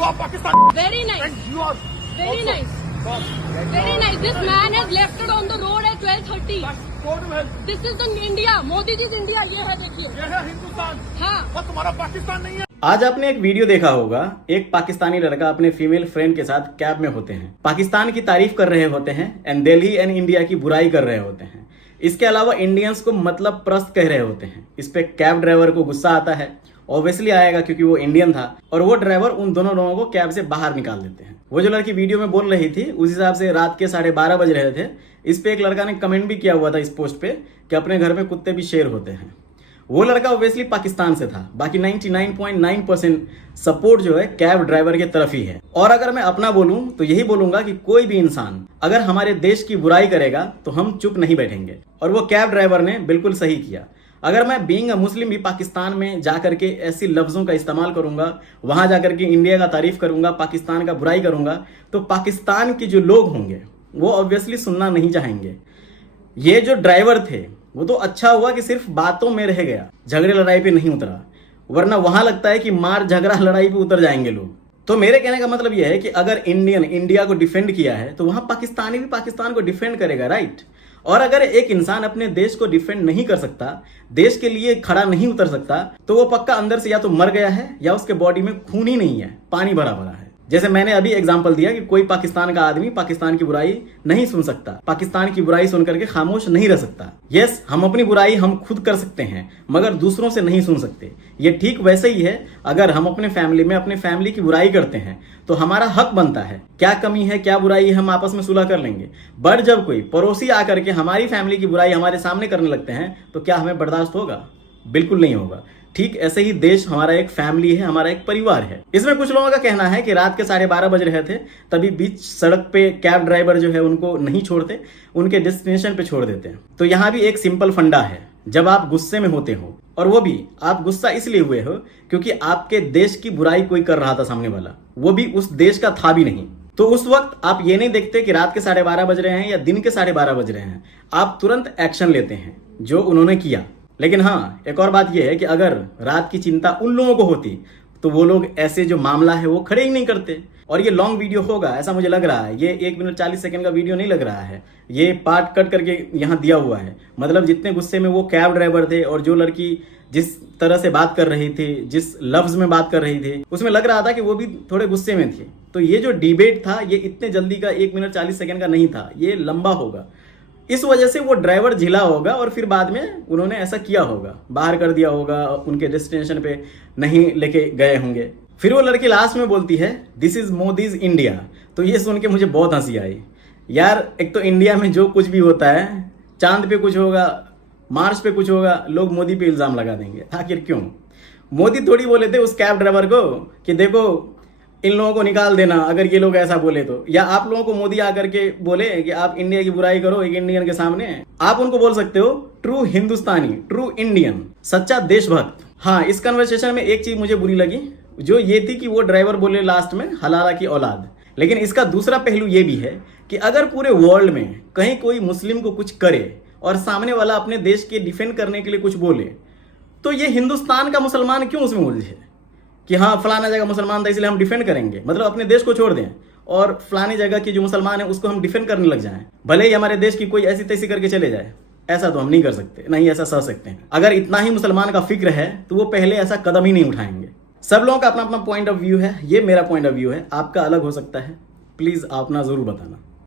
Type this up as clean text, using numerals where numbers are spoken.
You are Pakistan. Very nice. And you are Very also- nice. Stop. Very nice. This man has left it on the road at 12:30. Go to hell. This is the India. Modi ji India. ये है देखिए. ये है हिंदुस्तान हाँ. और तुम्हारा पाकिस्तान नहीं है। आज आपने एक वीडियो देखा होगा, एक पाकिस्तानी लड़का अपने फीमेल फ्रेंड के साथ कैब में होते हैं, पाकिस्तान की तारीफ कर रहे होते हैं एंड दिल्ली एंड इंडिया की बुराई कर रहे होते हैं। इसके अलावा इंडियंस को मतलब प्रस्त कह रहे होते हैं। इस पे कैब ड्राइवर को गुस्सा आता है, ऑब्वियसली आएगा क्योंकि वो इंडियन था, और वो ड्राइवर उन दोनों लोगों को कैब से बाहर निकाल देते हैं। वो जो लड़की वीडियो में बोल रही थी उस हिसाब से रात के 12:30 बज रहे थे। इस पे एक लड़का ने कमेंट भी किया हुआ था इस पोस्ट पे कि अपने घर में कुत्ते भी शेर होते हैं। वो लड़का ऑब्वियसली पाकिस्तान से था। बाकी 99.9% सपोर्ट जो है कैब ड्राइवर के तरफ ही है। और अगर मैं अपना बोलूं तो यही बोलूंगा कि कोई भी इंसान अगर हमारे देश की बुराई करेगा तो हम चुप नहीं बैठेंगे, और वो कैब ड्राइवर ने बिल्कुल सही किया। अगर मैं बीइंग अ मुस्लिम भी पाकिस्तान में जाकर के ऐसी लफ्जों का इस्तेमाल करूंगा, वहां जाकर के इंडिया का तारीफ करूंगा, पाकिस्तान का बुराई करूंगा, तो पाकिस्तान के जो लोग होंगे वो ऑब्वियसली सुनना नहीं चाहेंगे। ये जो ड्राइवर थे वो तो अच्छा हुआ कि सिर्फ बातों में रह गया, झगड़े लड़ाई पे नहीं उतरा, वरना वहां लगता है कि मार झगड़ा लड़ाई पे उतर जाएंगे लोग। तो मेरे कहने का मतलब यह है कि अगर इंडियन इंडिया को डिफेंड किया है तो वहां पाकिस्तानी भी पाकिस्तान को डिफेंड करेगा, राइट। और अगर एक इंसान अपने देश को डिफेंड नहीं कर सकता, देश के लिए खड़ा नहीं उतर सकता, तो वो पक्का अंदर से या तो मर गया है या उसके बॉडी में खून ही नहीं है, पानी भरा भरा है। जैसे मैंने अभी एग्जांपल दिया कि कोई पाकिस्तान का आदमी पाकिस्तान की बुराई नहीं सुन सकता, पाकिस्तान की बुराई सुन करके खामोश नहीं रह सकता। यस, हम अपनी बुराई हम खुद कर सकते हैं, मगर दूसरों से नहीं सुन सकते। ये ठीक वैसे ही है, अगर हम अपने फैमिली में अपने फैमिली की बुराई करते हैं तो हमारा हक बनता है, क्या कमी है क्या बुराई है हम आपस में सुलह कर लेंगे। बट जब कोई पड़ोसी आकर के हमारी फैमिली की बुराई हमारे सामने करने लगते हैं तो क्या हमें बर्दाश्त होगा? बिल्कुल नहीं होगा। ठीक ऐसे ही देश हमारा एक फैमिली है, हमारा एक परिवार है। इसमें कुछ लोगों का कहना है कि रात के 12:30 बज रहे थे, तभी बीच सड़क पे कैब ड्राइवर जो है उनको नहीं छोड़ते, उनके डेस्टिनेशन पे छोड़ देते हैं। तो यहाँ भी एक सिंपल फंडा है, जब आप गुस्से में होते हो, और वो भी आप गुस्सा इसलिए हुए हो क्योंकि आपके देश की बुराई कोई कर रहा था सामने वाला, वो भी उस देश का था भी नहीं, तो उस वक्त आप ये नहीं देखते कि रात के 12:30 बज रहे हैं या दिन के 12:30 बज रहे हैं, आप तुरंत एक्शन लेते हैं जो उन्होंने किया। लेकिन हाँ, एक और बात यह है कि अगर रात की चिंता उन लोगों को होती तो वो लोग ऐसे जो मामला है वो खड़े ही नहीं करते। और ये लॉन्ग वीडियो होगा ऐसा मुझे लग रहा है, ये 1 मिनट 40 सेकंड का वीडियो नहीं लग रहा है, ये पार्ट कट करके यहाँ दिया हुआ है। मतलब जितने गुस्से में वो कैब ड्राइवर थे और जो लड़की जिस तरह से बात कर रही थी, जिस लफ्ज में बात कर रही थी, उसमें लग रहा था कि वो भी थोड़े गुस्से में थे। तो ये जो डिबेट था ये इतने जल्दी का 1 मिनट 40 सेकंड का नहीं था, ये लंबा होगा। इस वजह से वो ड्राइवर झिला होगा और फिर बाद में उन्होंने ऐसा किया होगा, बाहर कर दिया होगा, उनके डेस्टिनेशन पे नहीं लेके गए होंगे। फिर वो लड़की लास्ट में बोलती है दिस इज मोदीज इंडिया। तो ये सुन के मुझे बहुत हंसी आई। यार, एक तो इंडिया में जो कुछ भी होता है, चांद पे कुछ होगा, मार्स पे कुछ होगा, लोग मोदी पे इल्जाम लगा देंगे। आखिर क्यों? मोदी थोड़ी बोले थे उस कैब ड्राइवर को कि देखो इन लोगों को निकाल देना अगर ये लोग ऐसा बोले तो, या आप लोगों को मोदी आकर के बोले कि आप इंडिया की बुराई करो एक इंडियन के सामने, आप उनको बोल सकते हो ट्रू हिंदुस्तानी, ट्रू इंडियन, सच्चा देशभक्त। हाँ, इस कन्वर्सेशन में एक चीज मुझे बुरी लगी, जो ये थी कि वो ड्राइवर बोले लास्ट में हलाला की औलाद। लेकिन इसका दूसरा पहलू ये भी है कि अगर पूरे वर्ल्ड में कहीं कोई मुस्लिम को कुछ करे और सामने वाला अपने देश के डिफेंड करने के लिए कुछ बोले, तो ये हिंदुस्तान का मुसलमान क्यों उसमें उलझे कि हाँ फलाना जगह मुसलमान था इसलिए हम डिफेंड करेंगे। मतलब अपने देश को छोड़ दें और फलानी जगह की जो मुसलमान है उसको हम डिफेंड करने लग जाएं, भले ही हमारे देश की कोई ऐसी तैसी करके चले जाए। ऐसा तो हम नहीं कर सकते, नहीं ऐसा सह सकते हैं। अगर इतना ही मुसलमान का फिक्र है तो वो पहले ऐसा कदम ही नहीं उठाएंगे। सब लोगों का अपना अपना पॉइंट ऑफ व्यू है, ये मेरा पॉइंट ऑफ व्यू है, आपका अलग हो सकता है। प्लीज आप ना जरूर बताना।